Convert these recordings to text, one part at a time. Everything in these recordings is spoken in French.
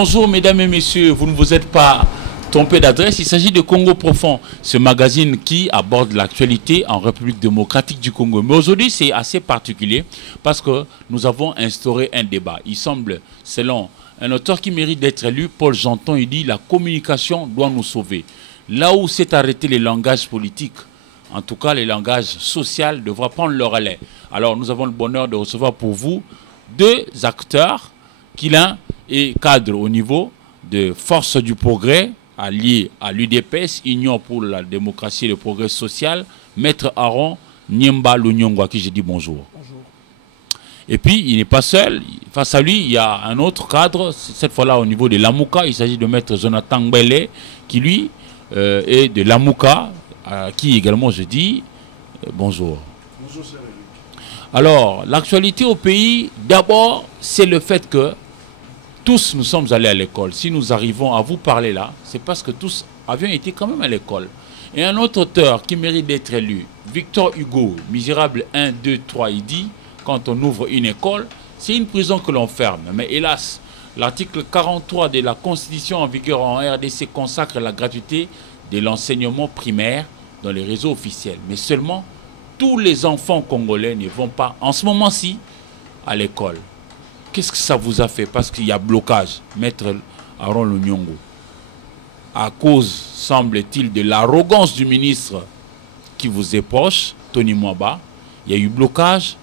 Bonjour mesdames et messieurs, vous ne vous êtes pas trompé d'adresse, il s'agit de Congo Profond, ce magazine qui aborde l'actualité en République démocratique du Congo. Mais aujourd'hui c'est assez particulier parce que nous avons instauré un débat. Il semble, selon un auteur qui mérite d'être élu, Paul Janton, il dit la communication doit nous sauver. Là où s'est arrêté les langages politiques, en tout cas les langages sociaux devraient prendre leur relais. Alors nous avons le bonheur de recevoir pour vous deux acteurs qui l'un est cadre au niveau de Force du Progrès, allié à l'UDPS, Union pour la démocratie et le progrès social, Maître Aaron Niemba Lunyongo, à qui je dis bonjour. Bonjour. Et puis, il n'est pas seul. Face à lui, il y a un autre cadre, cette fois-là au niveau de l'Amouka. Il s'agit de Maître Jonathan Mbele, qui lui est de l'Amouka, à qui également je dis bonjour. Bonjour, cher Eric. Alors, l'actualité au pays, d'abord, c'est le fait que tous nous sommes allés à l'école. Si nous arrivons à vous parler là, c'est parce que tous avions été quand même à l'école. Et un autre auteur qui mérite d'être élu, Victor Hugo, Misérable 1, 2, 3, il dit, quand on ouvre une école, c'est une prison que l'on ferme. Mais hélas, l'article 43 de la Constitution en vigueur en RDC consacre la gratuité de l'enseignement primaire dans les réseaux officiels. Mais seulement, tous les enfants congolais ne vont pas, en ce moment-ci, à l'école. Qu'est-ce que ça vous a fait? Parce qu'il y a blocage, Maître Aaron Lunyongo. À cause, semble-t-il, de l'arrogance du ministre qui vous est proche, Tony Mwaba, il y a eu blocage.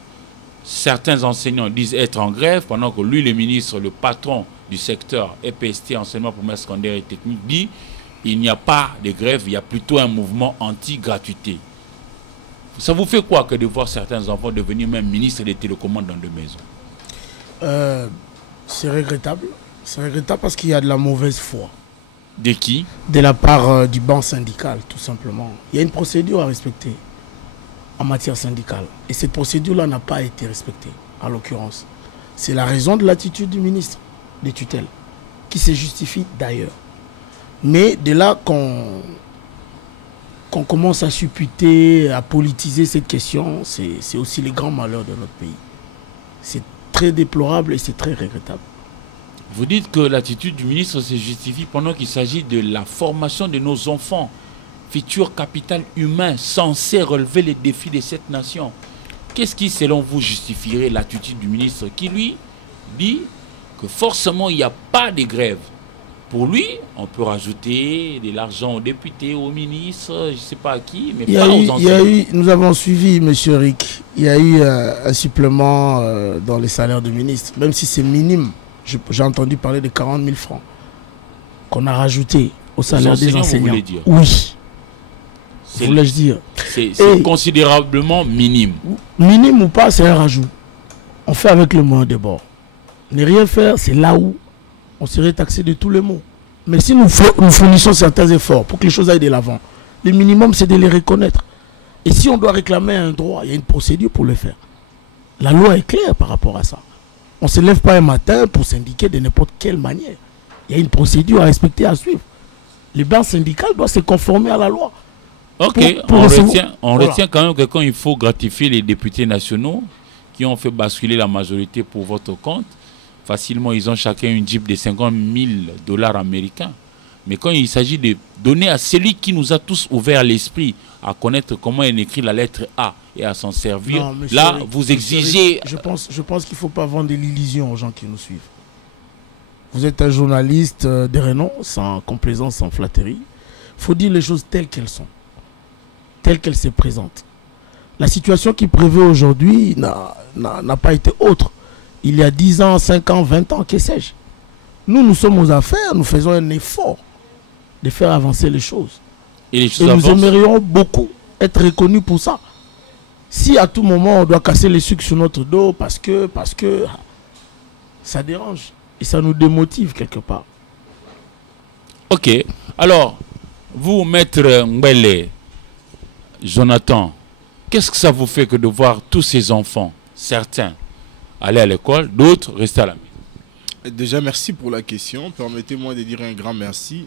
Certains enseignants disent être en grève, pendant que lui, le ministre, le patron du secteur EPST, enseignement primaire, secondaire et technique, dit il n'y a pas de grève, il y a plutôt un mouvement anti-gratuité. Ça vous fait quoi que de voir certains enfants devenir même ministres des télécommandes dans deux maisons? C'est regrettable. C'est regrettable parce qu'il y a de la mauvaise foi. De qui? De la part du banc syndical, tout simplement. Il y a une procédure à respecter en matière syndicale. Et cette procédure-là n'a pas été respectée, en l'occurrence. C'est la raison de l'attitude du ministre des tutelles, qui se justifie d'ailleurs. Mais de là qu'on commence à supputer, à politiser cette question, c'est aussi les grands malheurs de notre pays. C'est très déplorable et c'est très regrettable. Vous dites que l'attitude du ministre se justifie pendant qu'il s'agit de la formation de nos enfants, futur capital humain censé relever les défis de cette nation. Qu'est-ce qui, selon vous, justifierait l'attitude du ministre qui, lui, dit que forcément il n'y a pas de grève? Pour lui, on peut rajouter de l'argent aux députés, aux ministres, je ne sais pas à qui, mais pas aux enseignants. Nous avons suivi, M. Rick, il y a eu un supplément dans les salaires du ministre, même si c'est minime. J'ai entendu parler de 40 000 francs qu'on a rajouté au salaire des enseignants. Vous voulez dire? Oui. Voulais-je dire. C'est considérablement minime. Minime ou pas, c'est un rajout. On fait avec le moyen de bord. Ne rien faire, c'est là où on serait taxé de tous les maux. Mais si nous fournissons certains efforts pour que les choses aillent de l'avant, le minimum, c'est de les reconnaître. Et si on doit réclamer un droit, il y a une procédure pour le faire. La loi est claire par rapport à ça. On ne se lève pas un matin pour syndiquer de n'importe quelle manière. Il y a une procédure à respecter, à suivre. Les bancs syndicales doivent se conformer à la loi. Ok, on retient quand même que quand il faut gratifier les députés nationaux qui ont fait basculer la majorité pour votre compte, facilement, ils ont chacun une Jeep de 50 000 $ américains. Mais quand il s'agit de donner à celui qui nous a tous ouvert l'esprit à connaître comment on écrit la lettre A et à s'en servir, non, là, vous exigez... Je pense qu'il ne faut pas vendre de l'illusion aux gens qui nous suivent. Vous êtes un journaliste de renom, sans complaisance, sans flatterie. Il faut dire les choses telles qu'elles sont, telles qu'elles se présentent. La situation qui prévaut aujourd'hui n'a pas été autre. Il y a 10 ans, 5 ans, 20 ans, que sais-je. Nous sommes aux affaires, nous faisons un effort de faire avancer les choses. Et nous aimerions beaucoup être reconnus pour ça. Si à tout moment on doit casser les sucres sur notre dos parce que ça dérange et ça nous démotive quelque part. Ok. Alors, vous, Maître Mbele, Jonathan, qu'est-ce que ça vous fait que de voir tous ces enfants, certains, aller à l'école, d'autres rester à la maison? Déjà, merci pour la question. Permettez-moi de dire un grand merci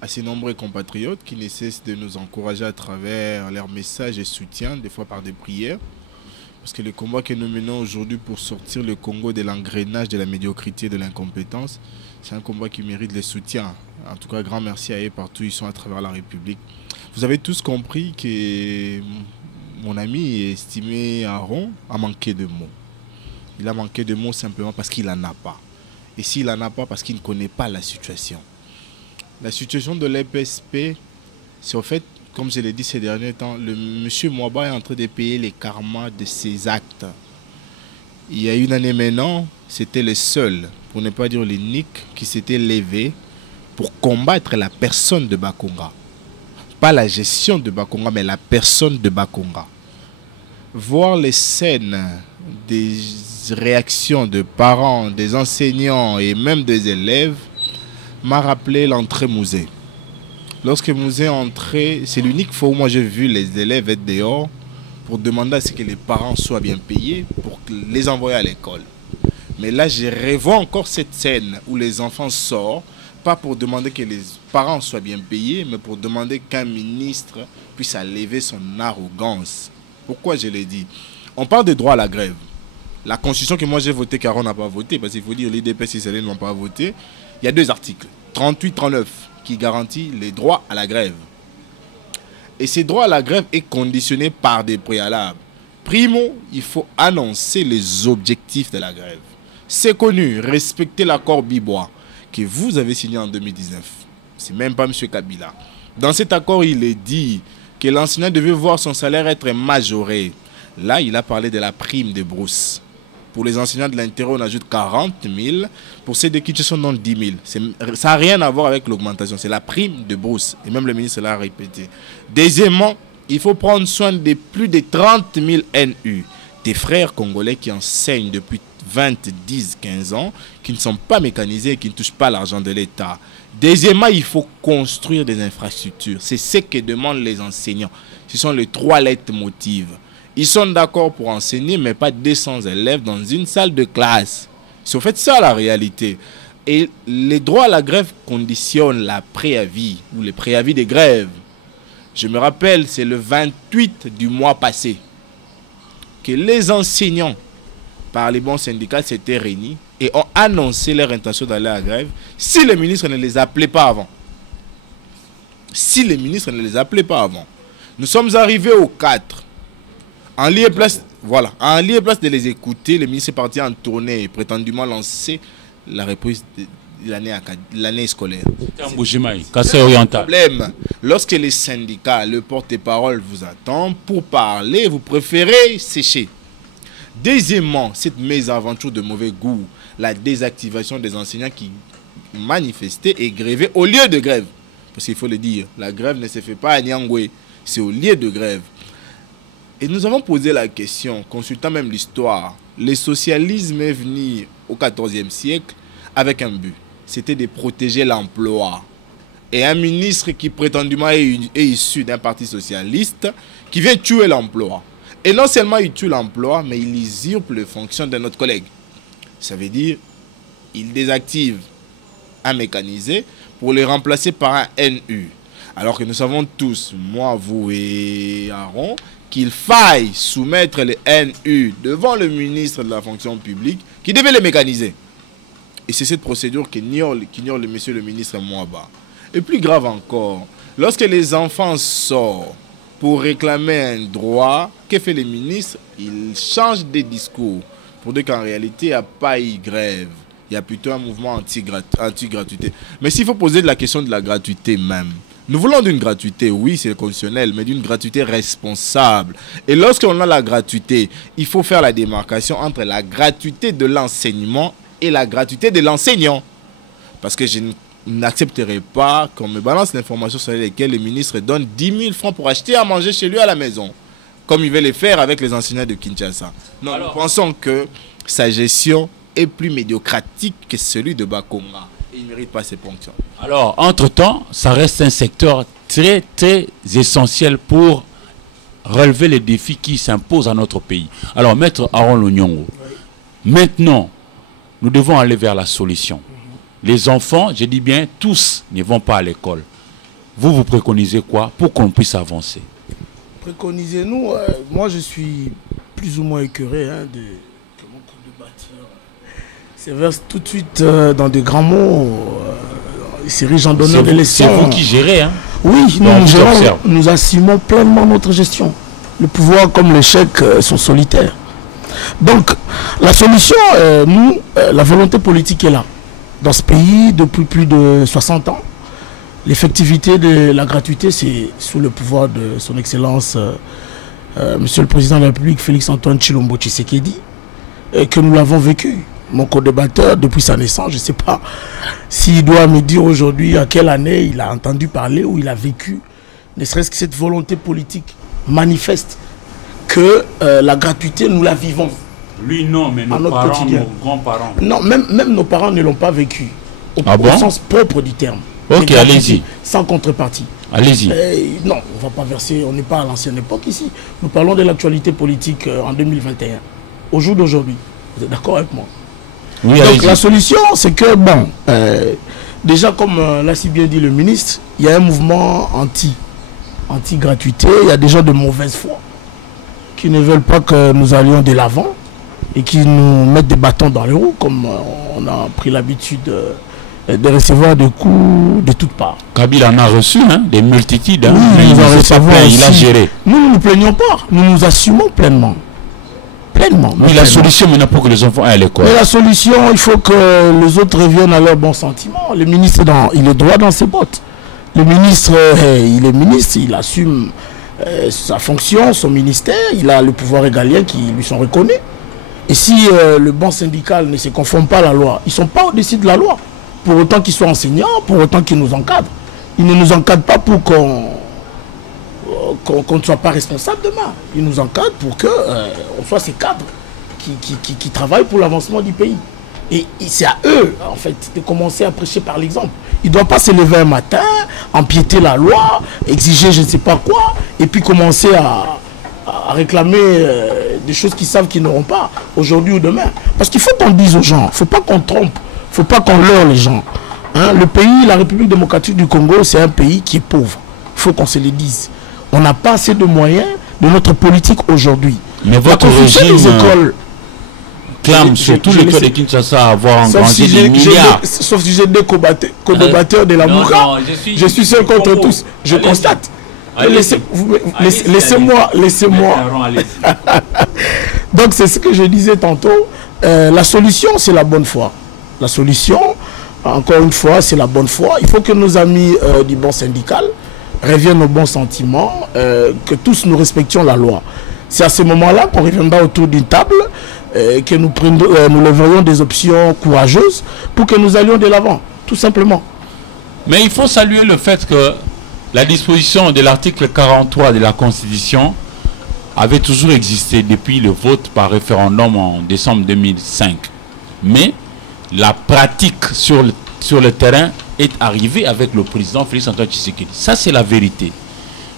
à ces nombreux compatriotes qui ne cessent de nous encourager à travers leurs messages et soutiens, des fois par des prières. Parce que le combat que nous menons aujourd'hui pour sortir le Congo de l'engrenage de la médiocrité et de l'incompétence, c'est un combat qui mérite le soutien. En tout cas, grand merci à eux partout où ils sont à travers la République. Vous avez tous compris que mon ami estimé Aaron a manqué de mots. Il a manqué de mots simplement parce qu'il n'en a pas. Et s'il n'en a pas, parce qu'il ne connaît pas la situation. La situation de l'EPSP, c'est au fait, comme je l'ai dit ces derniers temps, le monsieur Mwaba est en train de payer les karmas de ses actes. Il y a une année maintenant, c'était le seul, pour ne pas dire l'unique, qui s'était levé pour combattre la personne de Bakonga. Pas la gestion de Bakonga, mais la personne de Bakonga. Voir les scènes des réactions de parents, des enseignants et même des élèves m'a rappelé l'entrée musée. Lorsque Mouzé est entré, c'est l'unique fois où moi j'ai vu les élèves être dehors pour demander à ce que les parents soient bien payés pour les envoyer à l'école. Mais là, je revois encore cette scène où les enfants sortent, pas pour demander que les parents soient bien payés, mais pour demander qu'un ministre puisse lever son arrogance. Pourquoi je l'ai dit? On parle de droit à la grève. La constitution que moi j'ai votée, Caron n'a pas voté, parce qu'il faut dire l'IDPS et CELE n'ont pas voté. Il y a deux articles, 38-39, qui garantit les droits à la grève. Et ces droits à la grève est conditionné par des préalables. Primo, il faut annoncer les objectifs de la grève. C'est connu, respecter l'accord Bibois que vous avez signé en 2019. C'est même pas M. Kabila. Dans cet accord, il est dit que l'enseignant devait voir son salaire être majoré. Là, il a parlé de la prime de brousse. Pour les enseignants de l'intérieur, on ajoute 40 000. Pour ceux de qui sont dans 10 000. Ça n'a rien à voir avec l'augmentation. C'est la prime de brousse. Et même le ministre l'a répété. Deuxièmement, il faut prendre soin de plus de 30 000 NU. Des frères congolais qui enseignent depuis 20, 10, 15 ans, qui ne sont pas mécanisés et qui ne touchent pas l'argent de l'État. Deuxièmement, il faut construire des infrastructures. C'est ce que demandent les enseignants. Ce sont les 3 leitmotivs. Ils sont d'accord pour enseigner, mais pas 200 élèves dans une salle de classe. C'est en fait ça la réalité. Et les droits à la grève conditionnent la préavis ou le préavis de grève. Je me rappelle, c'est le 28 du mois passé que les enseignants, par les bons syndicats, s'étaient réunis et ont annoncé leur intention d'aller à la grève si le ministre ne les appelait pas avant. Si le ministre ne les appelait pas avant. Nous sommes arrivés au 4. En lieu et place, voilà, en lieu et place de les écouter, le ministre est parti en tournée et prétendument lancer la reprise de l'année scolaire. Cassé oriental. Problème. Lorsque les syndicats, le porte-parole vous attend pour parler, vous préférez sécher. Deuxièmement, cette mésaventure de mauvais goût, la désactivation des enseignants qui manifestaient et grévaient au lieu de grève. Parce qu'il faut le dire, la grève ne se fait pas à Niangoué, c'est au lieu de grève. Et nous avons posé la question, consultant même l'histoire. Le socialisme est venu au XIVe siècle avec un but. C'était de protéger l'emploi. Et un ministre qui prétendument est issu d'un parti socialiste qui vient tuer l'emploi. Et non seulement il tue l'emploi, mais il usurpe les fonctions de notre collègue. Ça veut dire il désactive un mécanisé pour le remplacer par un NU. Alors que nous savons tous, moi, vous et Aaron, qu'il faille soumettre les NU devant le ministre de la fonction publique qui devait les mécaniser. Et c'est cette procédure qu'ignore le monsieur le ministre Mwaba. Et plus grave encore, lorsque les enfants sortent pour réclamer un droit, que fait le ministre? Il change de discours pour dire qu'en réalité, il n'y a pas eu grève. Il y a plutôt un mouvement anti-gratuité. Mais s'il faut poser la question de la gratuité même, nous voulons d'une gratuité, oui, c'est conditionnel, mais d'une gratuité responsable. Et lorsqu'on a la gratuité, il faut faire la démarcation entre la gratuité de l'enseignement et la gratuité de l'enseignant. Parce que je n'accepterai pas qu'on me balance l'information sur laquelle le ministre donne 10 000 francs pour acheter à manger chez lui à la maison, comme il veut le faire avec les enseignants de Kinshasa. Non, alors, nous pensons que sa gestion est plus médiocratique que celui de Bakonga. Il ne mérite pas ses ponctions. Alors, entre-temps, ça reste un secteur très, très essentiel pour relever les défis qui s'imposent à notre pays. Alors, Maître Aaron Lunyongo, maintenant, nous devons aller vers la solution. Les enfants, je dis bien, tous ne vont pas à l'école. Vous préconisez quoi pour qu'on puisse avancer? Préconisez-nous, moi je suis plus ou moins écœuré hein, que mon co-débatteur s'éverse tout de suite dans de grands mots. Il s'érige en donneur de leçons. C'est vous qui gérez, hein? Oui, nous assumons pleinement notre gestion. Le pouvoir comme l'échec sont solitaires. Donc, la solution, la volonté politique est là. Dans ce pays, depuis plus de 60 ans, l'effectivité de la gratuité, c'est sous le pouvoir de son Excellence, Monsieur le Président de la République, Félix-Antoine Tshilombo Tshisekedi, que nous l'avons vécu. Mon co-débatteur, depuis sa naissance, je ne sais pas s'il doit me dire aujourd'hui à quelle année il a entendu parler ou il a vécu, ne serait-ce que cette volonté politique manifeste que la gratuité, nous la vivons. Lui, non, mais nos parents, nos grands-parents. Non, même nos parents ne l'ont pas vécu. Au sens propre du terme. Ok, allez-y. Sans contrepartie. Allez-y. Non, on ne va pas verser, on n'est pas à l'ancienne époque ici. Nous parlons de l'actualité politique en 2021. Au jour d'aujourd'hui. Vous êtes d'accord avec moi? Oui, donc la solution, c'est que, bon, déjà comme l'a si bien dit le ministre, il y a un mouvement anti-gratuité, il y a des gens de mauvaise foi qui ne veulent pas que nous allions de l'avant et qui nous mettent des bâtons dans les roues, comme on a pris l'habitude de recevoir des coups de toutes parts. Kabila en a reçu, hein, des multitudes, hein, oui, mais il a géré. Nous ne nous plaignons pas, nous nous assumons pleinement. Mais la solution maintenant pour que les enfants aient à l'école. Mais la solution, il faut que les autres reviennent à leurs bons sentiments. Le ministre, il est droit dans ses bottes. Le ministre, il est ministre, il assume sa fonction, son ministère, il a le pouvoir régalien qui lui sont reconnus. Et si le banc syndical ne se conforme pas à la loi, ils ne sont pas au-dessus de la loi. Pour autant qu'ils soient enseignants, pour autant qu'ils nous encadrent. Ils ne nous encadrent pas pour qu'on ne soit pas responsable demain. Ils nous encadrent pour qu'on soit ces cadres qui travaillent pour l'avancement du pays. Et c'est à eux, en fait, de commencer à prêcher par l'exemple. Ils ne doivent pas se lever un matin, empiéter la loi, exiger je ne sais pas quoi, et puis commencer à réclamer des choses qu'ils savent qu'ils n'auront pas aujourd'hui ou demain. Parce qu'il faut qu'on dise aux gens, il ne faut pas qu'on trompe, il ne faut pas qu'on leurre les gens. Hein, le pays, la République démocratique du Congo, c'est un pays qui est pauvre. Il faut qu'on se le dise. On n'a pas assez de moyens de notre politique aujourd'hui. Mais votre régime clame sur tout le cas de Kinshasa avoir engrangé des milliards. Sauf si j'ai des co-débatteurs de la Mouka. Je suis seul contre tous. Je constate. Laissez-moi. Donc c'est ce que je disais tantôt. La solution, c'est la bonne foi. La solution, encore une fois, c'est la bonne foi. Il faut que nos amis du banc syndical reviennent aux bons sentiments, que tous nous respections la loi. C'est à ce moment-là qu'on reviendra autour d'une table, que nous lèverions des options courageuses pour que nous allions de l'avant, tout simplement. Mais il faut saluer le fait que la disposition de l'article 43 de la Constitution avait toujours existé depuis le vote par référendum en décembre 2005. Mais la pratique sur le terrain est arrivée avec le président Félix-Antoine Tshisekedi. Ça, c'est la vérité.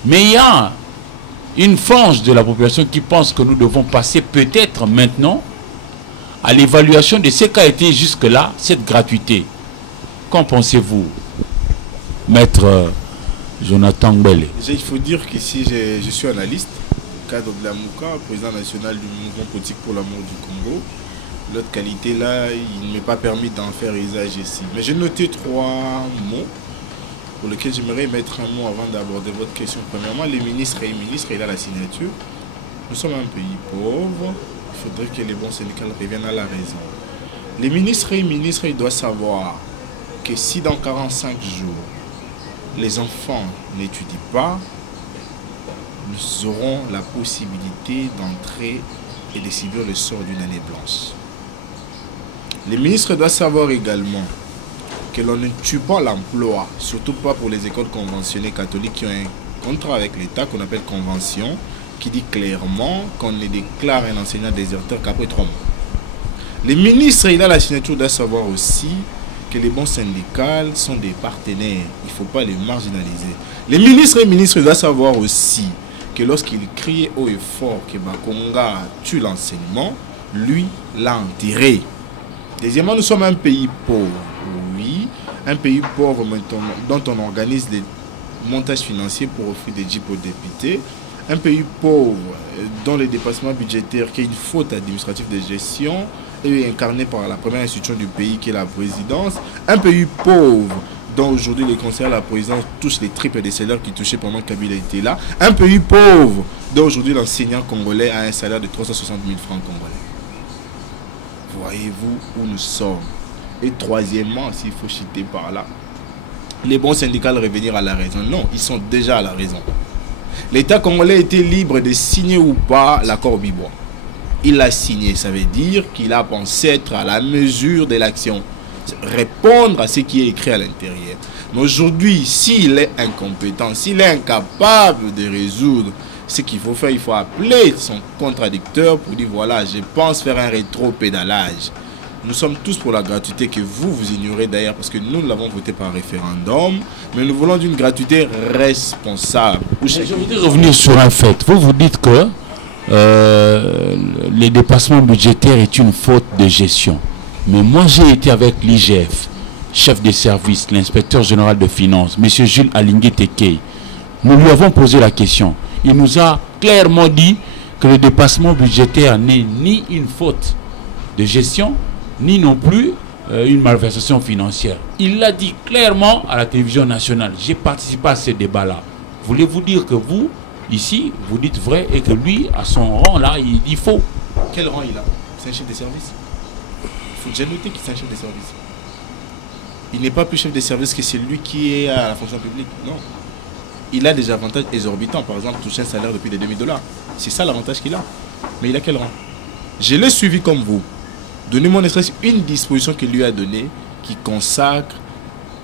Mais il y a une frange de la population qui pense que nous devons passer peut-être maintenant à l'évaluation de ce qu'a été jusque-là cette gratuité. Qu'en pensez-vous, maître Jonathan Mbele? Il faut dire qu'ici, je suis analyste, cadre de la Mouka, président national du mouvement politique pour l'amour du Congo. L'autre qualité là, il ne m'est pas permis d'en faire usage ici. Mais j'ai noté 3 mots pour lesquels j'aimerais mettre un mot avant d'aborder votre question. Premièrement, les ministres et ministres, il a la signature. Nous sommes un pays pauvre. Il faudrait que les bons syndicats reviennent à la raison. Les ministres et ministres, ils doivent savoir que si dans 45 jours, les enfants n'étudient pas, nous aurons la possibilité d'entrer et de subir le sort d'une année blanche. Les ministres doivent savoir également que l'on ne tue pas l'emploi, surtout pas pour les écoles conventionnées catholiques qui ont un contrat avec l'État qu'on appelle convention, qui dit clairement qu'on ne déclare un enseignant déserteur qu'après 3 mois. Les ministres, il a la signature, doivent savoir aussi que les bons syndicats sont des partenaires. Il ne faut pas les marginaliser. Les ministres et ministres doivent savoir aussi que lorsqu'il crie haut et fort que Bakonga tue l'enseignement, lui l'a enterré. Deuxièmement, nous sommes un pays pauvre. Oui, un pays pauvre dont on organise des montages financiers pour offrir des jeeps aux députés. un pays pauvre dont les dépassements budgétaires, qui est une faute administrative de gestion, est incarné par la première institution du pays qui est la présidence. Un pays pauvre dont aujourd'hui les conseillers à la présidence touchent les triples des salaires qui touchaient pendant que Kabila était là. Un pays pauvre dont aujourd'hui l'enseignant congolais a un salaire de 360 000 francs congolais. Voyez-vous où nous sommes? Et troisièmement, s'il faut chiter par là, les bons syndicats revenir à la raison. Non, ils sont déjà à la raison. L'État congolais était libre de signer ou pas l'accord Bibois. Il l'a signé, ça veut dire qu'il a pensé être à la mesure de l'action, répondre à ce qui est écrit à l'intérieur. Mais aujourd'hui, s'il est incompétent, s'il est incapable de résoudre ce qu'il faut faire, il faut appeler son contradicteur pour dire voilà, je pense faire un rétro-pédalage. Nous sommes tous pour la gratuité que vous ignorez d'ailleurs parce que nous l'avons voté par référendum, mais nous voulons d'une gratuité responsable. Je voudrais revenir sur un fait. Vous dites que les dépassements budgétaires est une faute de gestion. Mais moi j'ai été avec l'IGF, chef des services, l'inspecteur général de finances, M. Jules Alingui Tekei. Nous lui avons posé la question. Il nous a clairement dit que le dépassement budgétaire n'est ni une faute de gestion, ni non plus une malversation financière. Il l'a dit clairement à la télévision nationale. J'ai participé à ce débat-là. Voulez-vous dire que vous, ici, vous dites vrai et que lui, à son rang là, il dit faux? Quel rang il a? C'est un chef de service. Il faut déjà noter qu'il est un chef de service. Il n'est pas plus chef de service que celui qui est à la fonction publique. Non. Il a des avantages exorbitants. Par exemple, toucher un salaire depuis des $2000. C'est ça l'avantage qu'il a. Mais il a quel rang? Je l'ai suivi comme vous. Donnez-moi une disposition qu'il lui a donnée qui consacre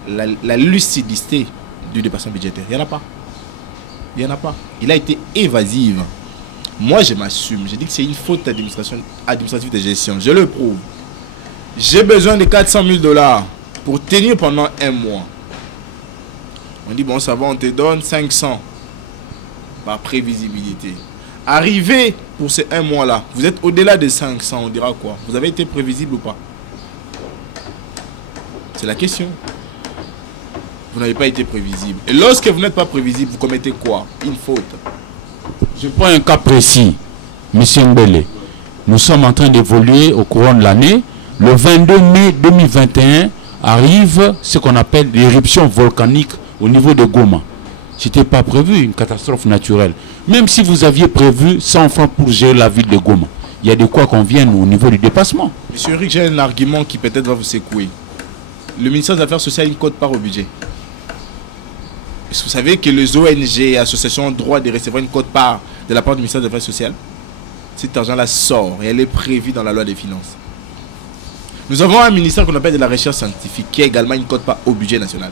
la lucidité du dépassement budgétaire. Il n'y en a pas. Il n'y en a pas. Il a été évasif. Moi, je m'assume. Je dis que c'est une faute administrative de gestion. Je le prouve. J'ai besoin de 400 000 $ pour tenir pendant un mois. On dit, bon, ça va, on te donne 500 par prévisibilité. Arrivé pour ces un mois-là, vous êtes au-delà de 500, on dira quoi? Vous avez été prévisible ou pas? C'est la question. Vous n'avez pas été prévisible. Et lorsque vous n'êtes pas prévisible, vous commettez quoi? Une faute. Je prends un cas précis, M. Mbele. Nous sommes en train d'évoluer au courant de l'année. Le 22 mai 2021 arrive ce qu'on appelle l'éruption volcanique au niveau de Goma. Ce n'était pas prévu, une catastrophe naturelle. Même si vous aviez prévu 100 francs pour gérer la ville de Goma, il y a de quoi qu'on vienne au niveau du dépassement. Monsieur Eric, j'ai un argument qui peut-être va vous secouer. Le ministère des Affaires sociales a une cote-part au budget. Est-ce que vous savez que les ONG et associations ont droit de recevoir une cote-part de la part du ministère des Affaires sociales? Cet argent-là sort et elle est prévue dans la loi des finances. Nous avons un ministère qu'on appelle de la recherche scientifique qui a également une cote-part au budget national.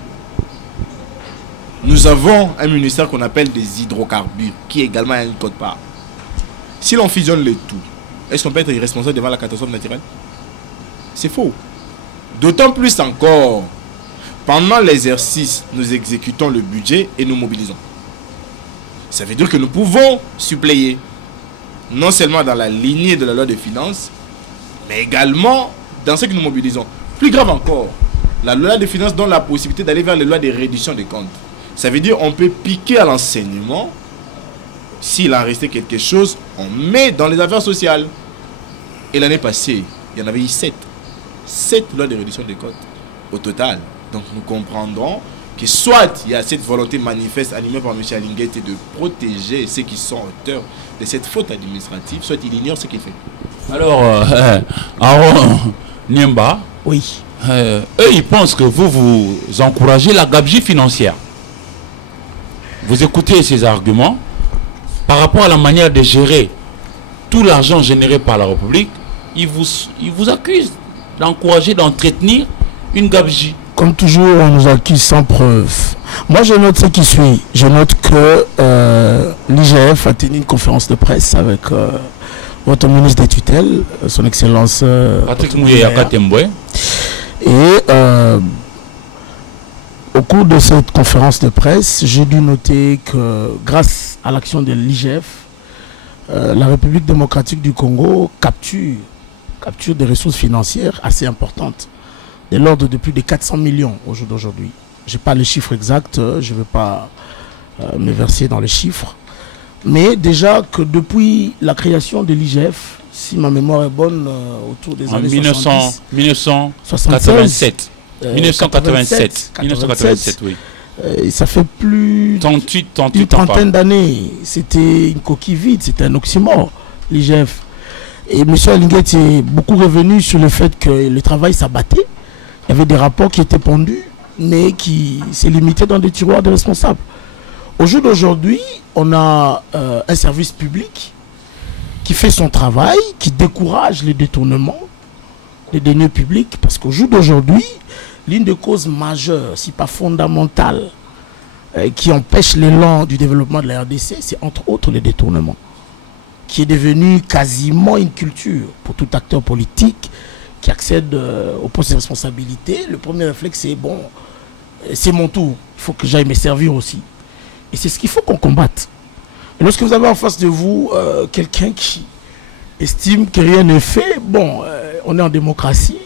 Nous avons un ministère qu'on appelle des hydrocarbures qui également a une cote-part. Si l'on fusionne le tout, est-ce qu'on peut être irresponsable devant la catastrophe naturelle? C'est faux. D'autant plus encore, pendant l'exercice, nous exécutons le budget et nous mobilisons. Ça veut dire que nous pouvons suppléer, non seulement dans la lignée de la loi des finances, mais également dans ce que nous mobilisons. Plus grave encore, la loi des finances donne la possibilité d'aller vers les lois de réduction des comptes. Ça veut dire qu'on peut piquer à l'enseignement. S'il en restait quelque chose, on met dans les affaires sociales. Et l'année passée, il y en avait eu 7. 7 lois de réduction des comptes au total. Donc nous comprendrons que soit il y a cette volonté manifeste animée par M. Alinguete de protéger ceux qui sont auteurs de cette faute administrative, soit il ignore ce qu'il fait. Alors, Aaron Niemba, Oui. eux ils pensent que vous encouragez la gabegie financière. Vous écoutez ces arguments par rapport à la manière de gérer tout l'argent généré par la République. Ils vous accusent d'encourager, d'entretenir une gabegie. Comme toujours, on nous accuse sans preuve. Moi, je note ce qui suit. Je note que l'IGF a tenu une conférence de presse avec votre ministre des tutelles, son Excellence Patrick Mouyaka Temboué. Et au cours de cette conférence de presse, j'ai dû noter que grâce à l'action de l'IGF, la République démocratique du Congo capture des ressources financières assez importantes, de l'ordre de plus de 400 millions au jour d'aujourd'hui. Je n'ai pas les chiffres exacts, je ne vais pas me verser dans les chiffres. Mais déjà que depuis la création de l'IGF, si ma mémoire est bonne, autour des années 1987. 1987, oui. Ça fait plus d'une trentaine d'années. C'était une coquille vide, c'était un oxymore, l'IGF. Et M. Alinguet est beaucoup revenu sur le fait que le travail s'abattait. Il y avait des rapports qui étaient pendus, mais qui s'est limité dans des tiroirs de responsables. Au jour d'aujourd'hui, on a un service public qui fait son travail, qui décourage les détournements des deniers publics, parce qu'au jour d'aujourd'hui, l'une des causes majeures, si pas fondamentale, qui empêche l'élan du développement de la RDC, c'est entre autres les détournements, qui est devenu quasiment une culture pour tout acteur politique qui accède au poste de responsabilité. Le premier réflexe, c'est bon, c'est mon tour, il faut que j'aille me servir aussi. Et c'est ce qu'il faut qu'on combatte. Et lorsque vous avez en face de vous quelqu'un qui estime que rien n'est fait, bon, on est en démocratie.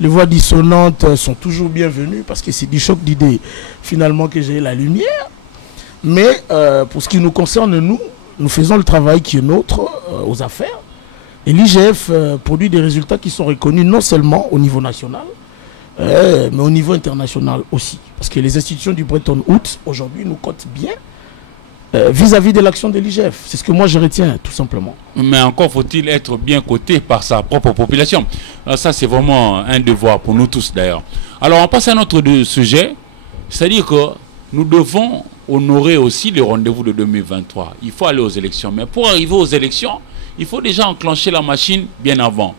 Les voix dissonantes sont toujours bienvenues parce que c'est du choc d'idées finalement que j'ai la lumière. Mais pour ce qui nous concerne, nous faisons le travail qui est nôtre aux affaires. Et l'IGF produit des résultats qui sont reconnus non seulement au niveau national, mais au niveau international aussi. Parce que les institutions du Bretton Woods, aujourd'hui, nous cotent bien vis-à-vis de l'action de l'IGF. C'est ce que moi je retiens, tout simplement. Mais encore faut-il être bien coté par sa propre population. Alors ça, c'est vraiment un devoir pour nous tous, d'ailleurs. Alors, on passe à un autre sujet. C'est-à-dire que nous devons honorer aussi les rendez-vous de 2023. Il faut aller aux élections. Mais pour arriver aux élections, il faut déjà enclencher la machine bien avant.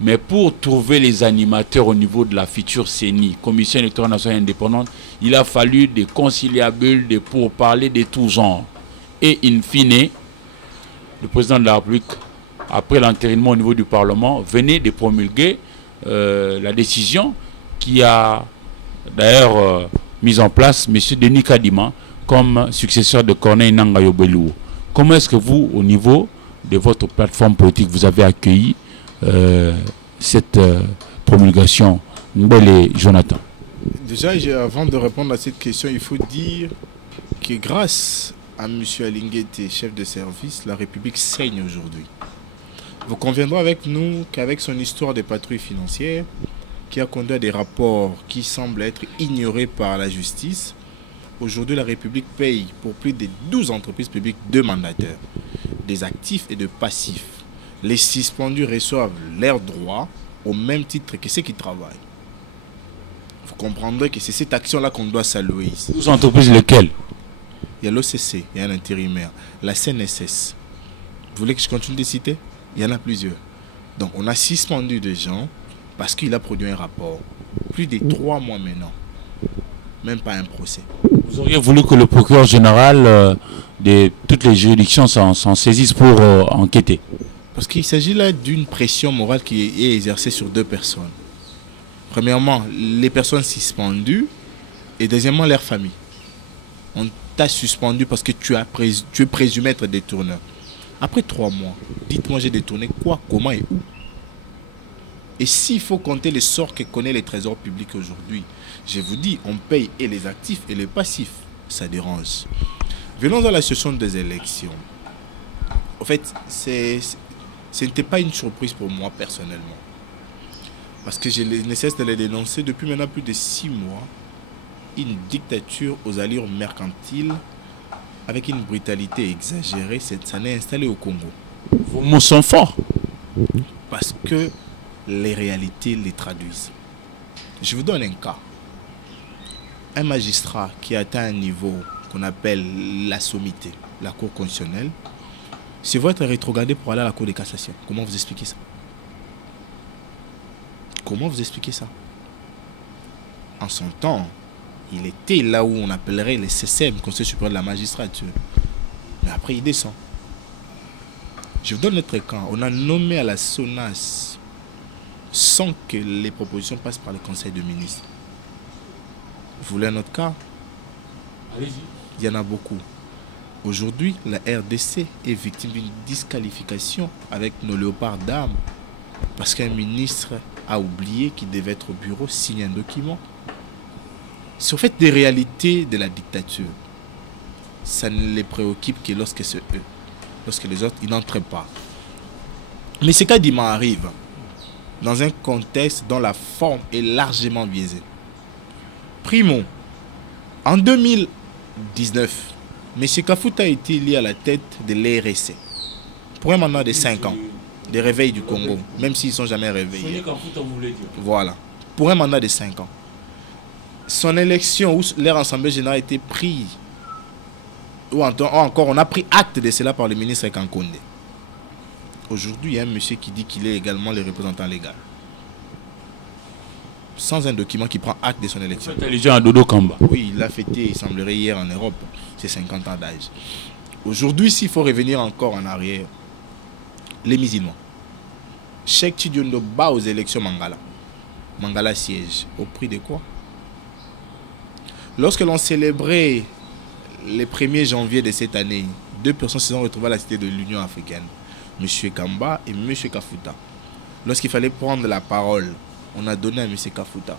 Mais pour trouver les animateurs au niveau de la future CENI, Commission électorale nationale indépendante, il a fallu des conciliabules, des pourparlers de tout genre. Et in fine, le président de la République, après l'entérinement au niveau du Parlement, venait de promulguer la décision qui a d'ailleurs mis en place M. Denis Kadima comme successeur de Corneille Nangaa Yobeli. Comment est-ce que vous, au niveau de votre plateforme politique, vous avez accueilli cette promulgation? Mbele Jonathan. Déjà, avant de répondre à cette question, il faut dire que grâce à M. Alinguet, chef de service, la République saigne aujourd'hui. Vous conviendrez avec nous qu'avec son histoire de patrouille financière, qui a conduit à des rapports qui semblent être ignorés par la justice, aujourd'hui la République paye pour plus de 12 entreprises publiques 2 mandataires, des actifs et de passifs. Les suspendus reçoivent leurs droits au même titre que ceux qui travaillent. Vous comprendrez que c'est cette action-là qu'on doit saluer ici. 12 entreprises lesquelles? Il y a l'OCC, il y a un intérimaire, la CNSS. Vous voulez que je continue de citer? Il y en a plusieurs. Donc on a suspendu des gens parce qu'il a produit un rapport. Plus de 3 mois maintenant. Même pas un procès. Vous auriez voulu que le procureur général de toutes les juridictions s'en saisisse pour enquêter? Parce qu'il s'agit là d'une pression morale qui est exercée sur 2 personnes. Premièrement, les personnes suspendues et deuxièmement, leurs familles. On t'a suspendu parce que tu es présumé être détourneur. Après 3 mois, dites-moi j'ai détourné quoi, comment et où? Et s'il faut compter les sorts que connaît les trésors publics aujourd'hui, je vous dis, on paye et les actifs et les passifs. Ça dérange. Venons à la session des élections. En fait, ce n'était pas une surprise pour moi personnellement. Parce que je ne cesse de les dénoncer depuis maintenant plus de 6 mois. Une dictature aux allures mercantiles, avec une brutalité exagérée, ça n'est installé au Congo. Vos mots sont forts. Parce que les réalités les traduisent. Je vous donne un cas. Un magistrat qui a atteint un niveau qu'on appelle la sommité, la Cour constitutionnelle, se voit être rétrogradé pour aller à la Cour de cassation. Comment vous expliquez ça? Comment vous expliquez ça? En son temps, il était là où on appellerait le CCM, Conseil supérieur de la magistrature. Mais après, il descend. Je vous donne notre cas. On a nommé à la SONAS sans que les propositions passent par le Conseil de ministres. Vous voulez un autre cas? Allez-y. Il y en a beaucoup. Aujourd'hui, la RDC est victime d'une disqualification avec nos léopards d'armes parce qu'un ministre a oublié qu'il devait être au bureau signer un document. C'est en fait des réalités de la dictature. ça ne les préoccupe que lorsque c'est eux. Lorsque les autres, ils n'entrent pas. Mais ce cas Dima arrive dans un contexte dont la forme est largement biaisée. Primo, en 2019, M. Kafouta a été lié à la tête de l'RSC pour un mandat de 5 ans, de réveil du Congo, même s'ils ne sont jamais réveillés. Voilà, pour un mandat de 5 ans. Son élection ou leur assemblée générale a été prise, ou encore on a pris acte de cela par le ministre Kankonde. Aujourd'hui, il y a un monsieur qui dit qu'il est également le représentant légal. Sans un document qui prend acte de son élection. À Dodo Kamba. Oui, il l'a fêté, il semblerait, hier en Europe. C'est 50 ans d'âge. Aujourd'hui, s'il faut revenir encore en arrière, les musulmans. Cheikh Tidiondo bat aux élections Mangala. Mangala siège. Au prix de quoi? Lorsque l'on célébrait le 1er janvier de cette année, 2 personnes se sont retrouvées à la cité de l'Union africaine. M. Kamba et M. Kafouta. Lorsqu'il fallait prendre la parole, on a donné à M. Kafouta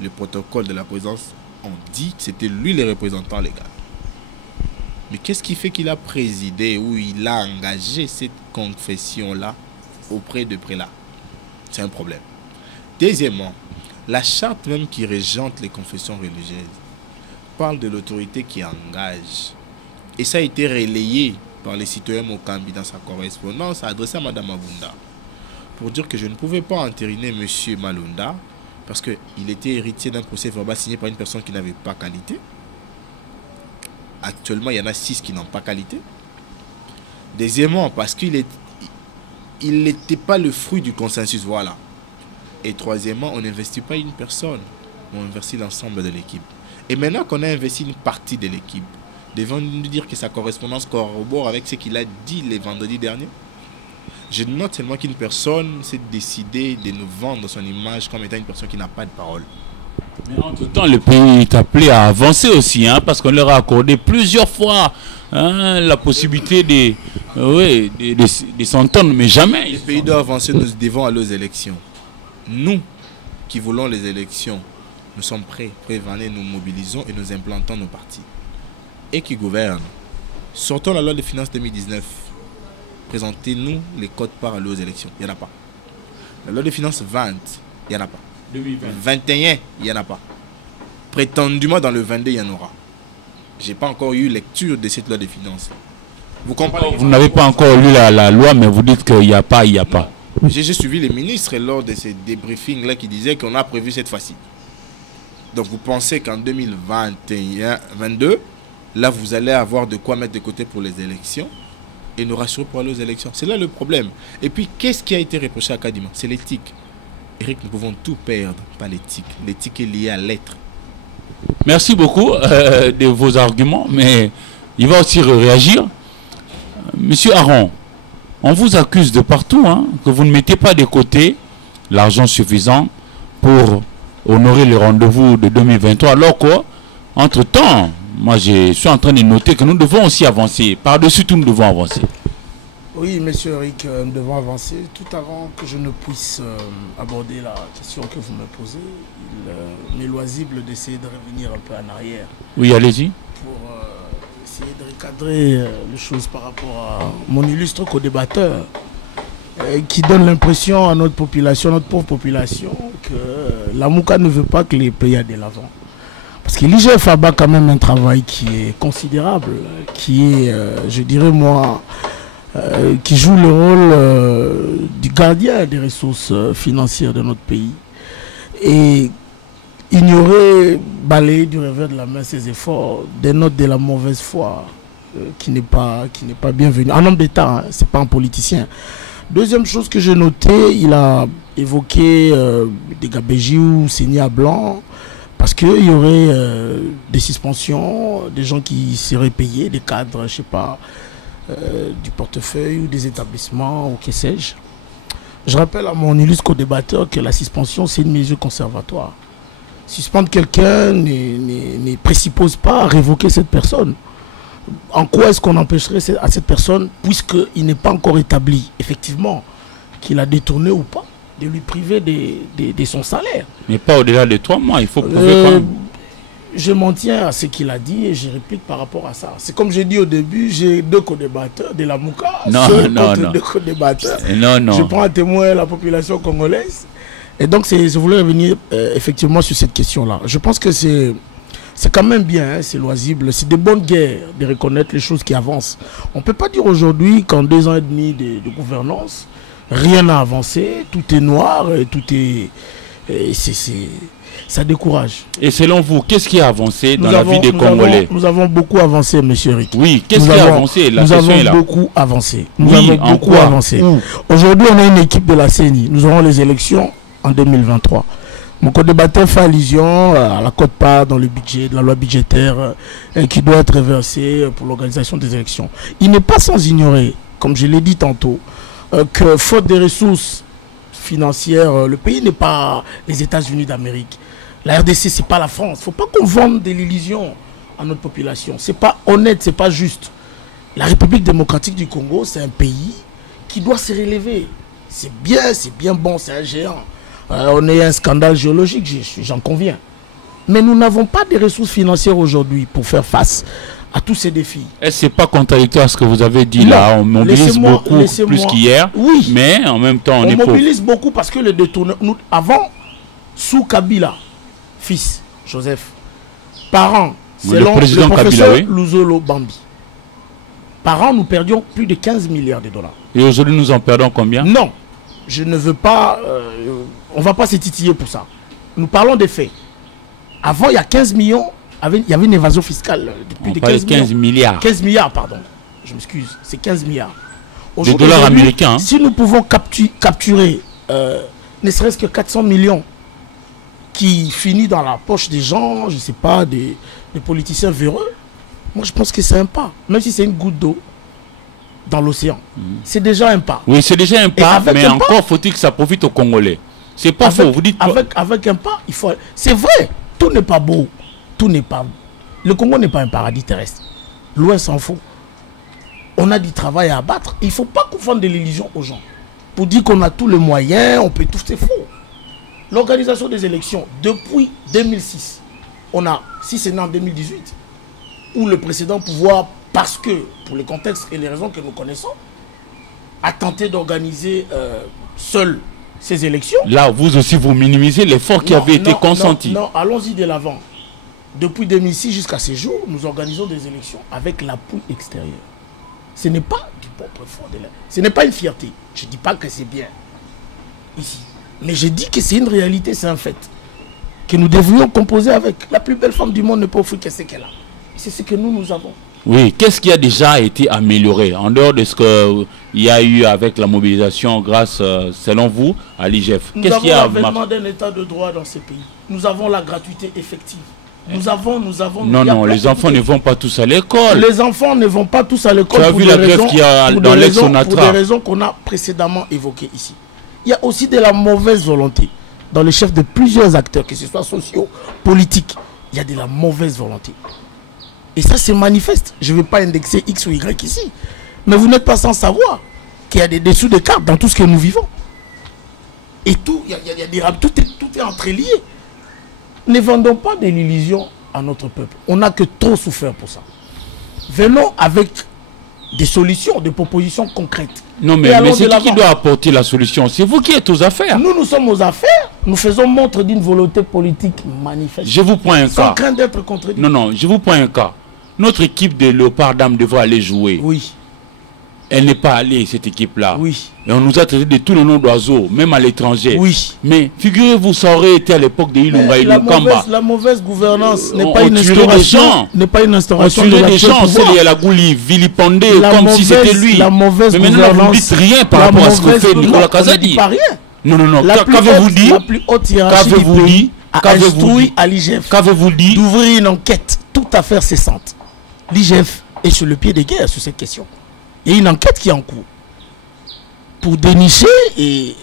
le protocole de la présidence. On dit que c'était lui le représentant légal. Mais qu'est-ce qui fait qu'il a présidé ou il a engagé cette confession-là auprès de prélats? C'est un problème. Deuxièmement, la charte même qui régente les confessions religieuses parle de l'autorité qui engage. Et ça a été relayé par les citoyens Mokambi dans sa correspondance adressée à Mme Mabunda pour dire que je ne pouvais pas entériner M. Malunda parce qu'il était héritier d'un procès verbal signé par une personne qui n'avait pas qualité. Actuellement, il y en a 6 qui n'ont pas qualité. Deuxièmement, parce qu'il n'était pas le fruit du consensus. Voilà. Et troisièmement, on n'investit pas une personne, on investit l'ensemble de l'équipe. Et maintenant qu'on a investi une partie de l'équipe, devons-nous dire que sa correspondance corrobore avec ce qu'il a dit le vendredi dernier? Je note seulement qu'une personne s'est décidée de nous vendre son image comme étant une personne qui n'a pas de parole. Mais entre-temps, le pays est appelé à avancer aussi, hein, parce qu'on leur a accordé plusieurs fois la possibilité de s'entendre, mais jamais. Le pays doit avancer, nous devons aller aux élections. Nous qui voulons les élections, nous sommes prêts, prévenez, nous mobilisons et nous implantons nos partis. Et qui gouvernent. Sortons la loi de finances 2019. Présentez-nous les codes par aller aux élections. Il n'y en a pas. La loi de finances 20, il n'y en a pas. 2020. 21, il n'y en a pas. Prétendument dans le 22, il y en aura. Je n'ai pas encore eu lecture de cette loi de finances. Vous comprenez? Vous n'avez pas encore lu la loi, mais vous dites qu'il n'y a pas, il n'y a pas. J'ai suivi les ministres lors de ces débriefings-là qui disaient qu'on a prévu cette fois-ci. Donc vous pensez qu'en 2021-22, là vous allez avoir de quoi mettre de côté pour les élections et nous rassurer pour aller aux élections. C'est là le problème. Et puis qu'est-ce qui a été reproché à Kadima? C'est l'éthique. Eric, nous pouvons tout perdre par l'éthique. L'éthique est liée à l'être. Merci beaucoup de vos arguments, mais il va aussi réagir. Monsieur Aron, on vous accuse de partout, hein, que vous ne mettez pas de côté l'argent suffisant pour honorer les rendez-vous de 2023. Alors quoi, entre-temps, moi je suis en train de noter que nous devons aussi avancer. Par-dessus tout, nous devons avancer. Oui, monsieur Eric, nous devons avancer. Tout avant que je ne puisse aborder la question que vous me posez, il m'est loisible d'essayer de revenir un peu en arrière. Oui, allez-y. Pour essayer de recadrer les choses par rapport à mon illustre co-débatteur, qui donne l'impression à notre population, notre pauvre population, que la Mouka ne veut pas que les pays aillent de l'avant. Parce que l'IGF a quand même un travail qui est considérable, qui est, je dirais moi, qui joue le rôle du gardien des ressources financières de notre pays. Et ignorer, balayer du revers de la main ces efforts dénote de la mauvaise foi qui n'est pas bienvenue. Un homme d'État, hein, c'est pas un politicien. Deuxième chose que j'ai notée, il a évoqué des gabégies ou Seigneur Blanc, parce qu'il y aurait des suspensions, des gens qui seraient payés, des cadres, je sais pas, du portefeuille ou des établissements ou que sais-je. Je rappelle à mon illustre co-débatteur que la suspension, c'est une mesure conservatoire. Suspendre quelqu'un ne présuppose pas à révoquer cette personne. En quoi est-ce qu'on empêcherait à cette personne, puisqu'il n'est pas encore établi, effectivement, qu'il a détourné ou pas, de lui priver de son salaire? Mais pas au-delà de 3 mois, il faut prouver quand même. je m'en tiens à ce qu'il a dit et je réplique par rapport à ça. C'est comme j'ai dit au début, j'ai 2 co-débatteurs de la Mouka, non. 2 co-débatteurs. Non. Je prends à témoin la population congolaise. Et donc, je voulais revenir effectivement sur cette question-là. Je pense que c'est quand même bien, hein, c'est loisible. C'est de bonnes guerres de reconnaître les choses qui avancent. On ne peut pas dire aujourd'hui qu'en 2 ans et demi de gouvernance, rien n'a avancé, tout est noir, et tout est... ça décourage. Et selon vous, qu'est-ce qui a avancé dans la vie des Congolais? Nous avons beaucoup avancé, M. Rick. Oui, qu'est-ce qui a avancé? La question est là. Nous avons beaucoup avancé. Nous avons beaucoup avancé. Aujourd'hui, on a une équipe de la CENI. Nous aurons les élections en 2023. Mon co-débatteur fait allusion à la quote-part dans le budget, de la loi budgétaire qui doit être versée pour l'organisation des élections. Il n'est pas sans ignorer, comme je l'ai dit tantôt, que faute des ressources financières, le pays n'est pas les États-Unis d'Amérique. La RDC, c'est pas la France. Il ne faut pas qu'on vende de l'illusion à notre population. C'est pas honnête, c'est pas juste. La République démocratique du Congo, c'est un pays qui doit se relever. C'est bien bon, c'est un géant. On est un scandale géologique, j'en conviens. Mais nous n'avons pas de ressources financières aujourd'hui pour faire face à tous ces défis. Est-ce que ce n'est pas contradictoire à ce que vous avez dit là? On mobilise beaucoup plus qu'hier, oui, mais en même temps on mobilise beaucoup parce que le détournement... Avant, sous Kabila, fils, Joseph, par an, selon le professeur Luzolo Bambi, par an, nous perdions plus de 15 milliards de dollars. Et aujourd'hui, nous en perdons combien? Non, je ne veux pas... on ne va pas se titiller pour ça. Nous parlons des faits. Avant, il y a 15 millions, il y avait une évasion fiscale de plus de 15 milliards. 15 milliards, pardon. Je m'excuse, c'est 15 milliards. Des dollars américains. Hein. Si nous pouvons capturer ne serait-ce que 400 millions qui finit dans la poche des gens, je ne sais pas, des politiciens véreux, moi je pense que c'est un pas. Même si c'est une goutte d'eau dans l'océan. C'est déjà un pas. Oui, c'est déjà un pas, mais encore faut-il que ça profite aux Congolais. C'est pas faux, vous dites avec un pas, il faut... C'est vrai, tout n'est pas beau, tout n'est pas... Le Congo n'est pas un paradis terrestre. Loin s'en faut. On a du travail à abattre. Il ne faut pas qu'on vende de l'illusion aux gens. Pour dire qu'on a tous les moyens, on peut tout, c'est faux. L'organisation des élections, depuis 2006, on a, si c'est né en 2018, où le précédent pouvoir, parce que, pour les contextes et les raisons que nous connaissons, a tenté d'organiser seul ces élections. Là, vous aussi, vous minimisez l'effort qui avait été consenti. Non, allons-y de l'avant. Depuis 2006 jusqu'à ces jours, nous organisons des élections avec l'appui extérieur. Ce n'est pas du propre fond de la... Ce n'est pas une fierté. Je ne dis pas que c'est bien ici. Mais je dis que c'est une réalité, c'est un fait. Que nous devrions composer avec. La plus belle femme du monde ne peut offrir que ce qu'elle a. C'est ce que nous avons. Oui, qu'est-ce qui a déjà été amélioré en dehors de ce qu'il y a eu avec la mobilisation grâce, selon vous, à l'IGF? Nous avons l'avènement d'un état de droit dans ce pays. Nous avons la gratuité effective. Nous avons... Non, les enfants ne vont pas tous à l'école. Les enfants ne vont pas tous à l'école. Tu as vu la grève qu'il y a dans l'ex-Onatra? Pour des raisons qu'on a précédemment évoquées ici. Il y a aussi de la mauvaise volonté dans les chefs de plusieurs acteurs, que ce soit sociaux, politiques. Il y a de la mauvaise volonté. Et ça se manifeste. Je ne vais pas indexer X ou Y ici. Mais vous n'êtes pas sans savoir qu'il y a des dessous de cartes dans tout ce que nous vivons. Et tout, tout est entrelié. Ne vendons pas de l'illusion à notre peuple. On n'a que trop souffert pour ça. Venons avec des solutions, des propositions concrètes. Non, mais c'est qui doit apporter la solution? C'est vous qui êtes aux affaires. Nous sommes aux affaires. Nous faisons montre d'une volonté politique manifeste. Je vous prends un cas. Sans crainte d'être contredit. Non, je vous prends un cas. Notre équipe de Léopard Dame devrait aller jouer. Oui. Elle n'est pas allée, cette équipe-là. Oui. Et on nous a traité de tous les noms d'oiseaux, même à l'étranger. Oui. Mais figurez-vous, ça aurait été à l'époque de Ilunga et Lukamba. La mauvaise gouvernance n'est pas une instauration. N'est pas une instauration. On tuerait des gens, c'est lié à la Gouli, vilipendé, comme si c'était lui. La mauvaise gouvernance. Mais maintenant, vous ne dites rien par rapport à ce que fait Nicolas Kazadi. Pas rien. Non. Qu'avez-vous dit? La plus haute hiérarchie du pays a instruit à l'IGF d'ouvrir une enquête toute affaire cessante. L'IGF est sur le pied de guerre sur cette question. Il y a une enquête qui est en cours pour dénicher et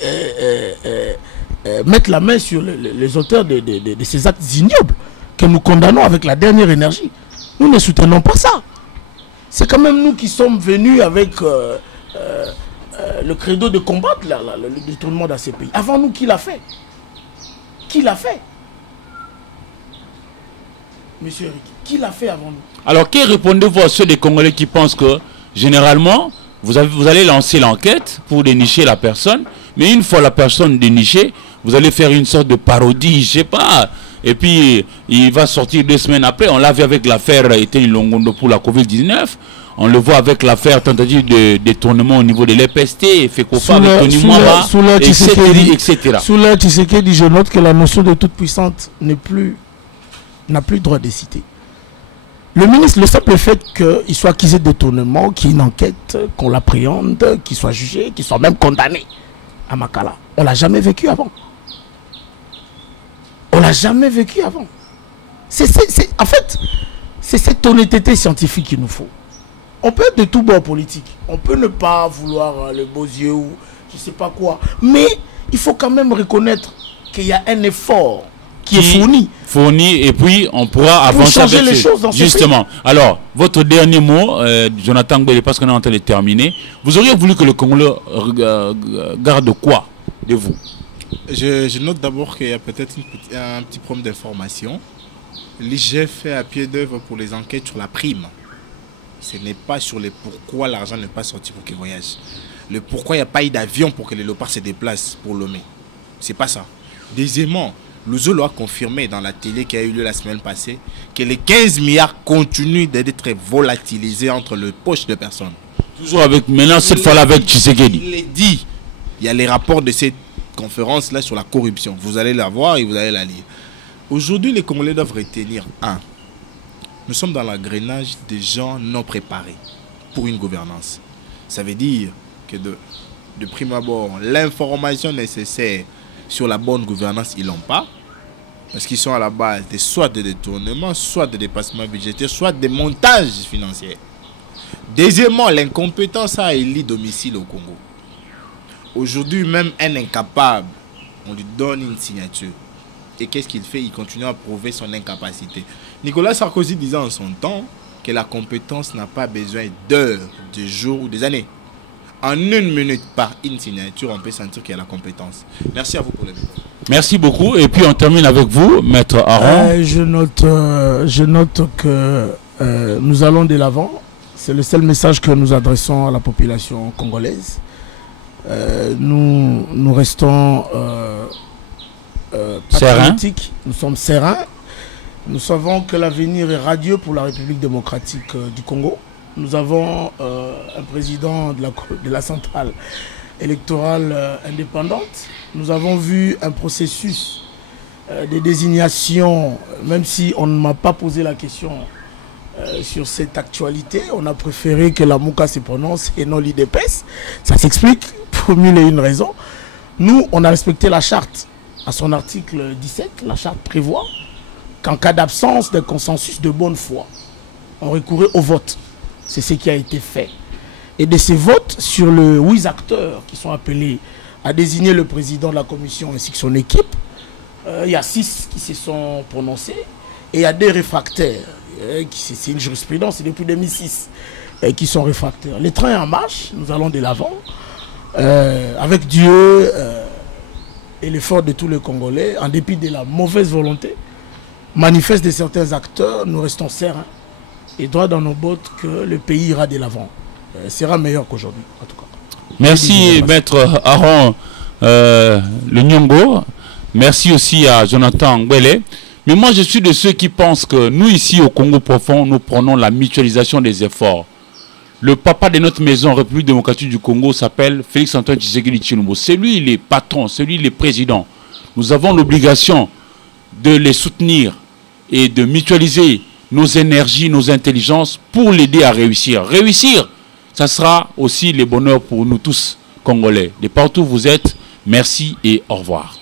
mettre la main sur les auteurs de ces actes ignobles que nous condamnons avec la dernière énergie. Nous ne soutenons pas ça. C'est quand même nous qui sommes venus avec le credo de combattre le détournement dans ces pays. Avant nous, qui l'a fait? Qui l'a fait? monsieur Eric? Qui l'a fait avant nous? Alors, que répondez-vous à ceux des Congolais qui pensent que, généralement, vous allez lancer l'enquête pour dénicher la personne, mais une fois la personne dénichée, vous allez faire une sorte de parodie, je sais pas, et puis il va sortir 2 semaines après. On l'a vu avec l'affaire Etienne Longondo pour la Covid-19, on le voit avec l'affaire tentative de détournement au niveau de l'EPST, FECOFA avec Tony Mwamba, etc. Sous la Tshisekedi, je note que la notion de toute puissante n'a plus droit de citer. Le ministre, le simple fait qu'il soit accusé de détournement, qu'il y ait une enquête, qu'on l'appréhende, qu'il soit jugé, qu'il soit même condamné à Makala, on ne l'a jamais vécu avant. On l'a jamais vécu avant. En fait, c'est cette honnêteté scientifique qu'il nous faut. On peut être de tout bord politique. On peut ne pas vouloir le beaux yeux ou je ne sais pas quoi. Mais il faut quand même reconnaître qu'il y a un effort qui est fourni. Et puis on pourra avancer changer les choses dans justement. Alors, votre dernier mot, Jonathan Gbele, parce qu'on est en train de terminer. Vous auriez voulu que le Congolais garde quoi de vous? Je note d'abord qu'il y a peut-être un petit problème d'information. L'IGF fait à pied d'œuvre pour les enquêtes sur la prime. Ce n'est pas sur le pourquoi l'argent n'est pas sorti pour qu'ils voyagent. Le pourquoi il n'y a pas eu d'avion pour que les léopards se déplacent pour Lomé. C'est pas ça. Deuxièmement, Luzolo a confirmé dans la télé qui a eu lieu la semaine passée que les 15 milliards continuent d'être volatilisés entre les poches de personnes. Toujours avec, maintenant cette fois-là avec Tshisekedi. Il est dit. Il y a les rapports de cette conférence-là sur la corruption. Vous allez la voir et vous allez la lire. Aujourd'hui, les Congolais doivent retenir un. Nous sommes dans l'engrenage des gens non préparés pour une gouvernance. Ça veut dire que de prime abord, l'information nécessaire sur la bonne gouvernance, ils l'ont pas. Parce qu'ils sont à la base de soit des détournements, soit des dépassements budgétaires, soit des montages financiers. Deuxièmement, l'incompétence a élu domicile au Congo. Aujourd'hui, même un incapable, on lui donne une signature. Et qu'est-ce qu'il fait? Il continue à prouver son incapacité. Nicolas Sarkozy disait en son temps que la compétence n'a pas besoin d'heures, de jours ou des années. En 1 minute par une signature, on peut sentir qu'il y a la compétence. Merci à vous pour le micro. Merci beaucoup. Et puis on termine avec vous, Maître Aron. Je note que nous allons de l'avant. C'est le seul message que nous adressons à la population congolaise. Nous restons patriotiques, nous sommes sereins. Nous savons que l'avenir est radieux pour la République démocratique du Congo. Nous avons un président de la centrale électorale indépendante. Nous avons vu un processus de désignation, même si on ne m'a pas posé la question sur cette actualité. On a préféré que la Mouka se prononce et non l'IDPS. Ça s'explique pour 1001 raisons. Nous, on a respecté la charte. À son article 17, la charte prévoit qu'en cas d'absence de consensus de bonne foi, on recourait au vote. C'est ce qui a été fait. Et de ces votes, sur les 8 acteurs qui sont appelés à désigner le président de la commission ainsi que son équipe, il y a 6 qui se sont prononcés et il y a 2 réfractaires. C'est une jurisprudence depuis 2006 qui sont réfractaires. Le train est en marche, nous allons de l'avant. Avec Dieu et l'effort de tous les Congolais, en dépit de la mauvaise volonté manifeste de certains acteurs, nous restons sereins et droit dans nos bottes que le pays ira de l'avant. Sera meilleur qu'aujourd'hui, en tout cas. Merci, Maître Aron le Nyongo. Merci aussi à Jonathan Gbele. Mais moi, je suis de ceux qui pensent que nous, ici au Congo profond, nous prenons la mutualisation des efforts. Le papa de notre maison, République démocratique du Congo, s'appelle Félix-Antoine Tshisekedi Tshilombo. C'est lui le patron, c'est lui le président. Nous avons l'obligation de les soutenir et de mutualiser nos énergies, nos intelligences pour l'aider à réussir. Réussir, ça sera aussi le bonheur pour nous tous, Congolais. De partout où vous êtes, merci et au revoir.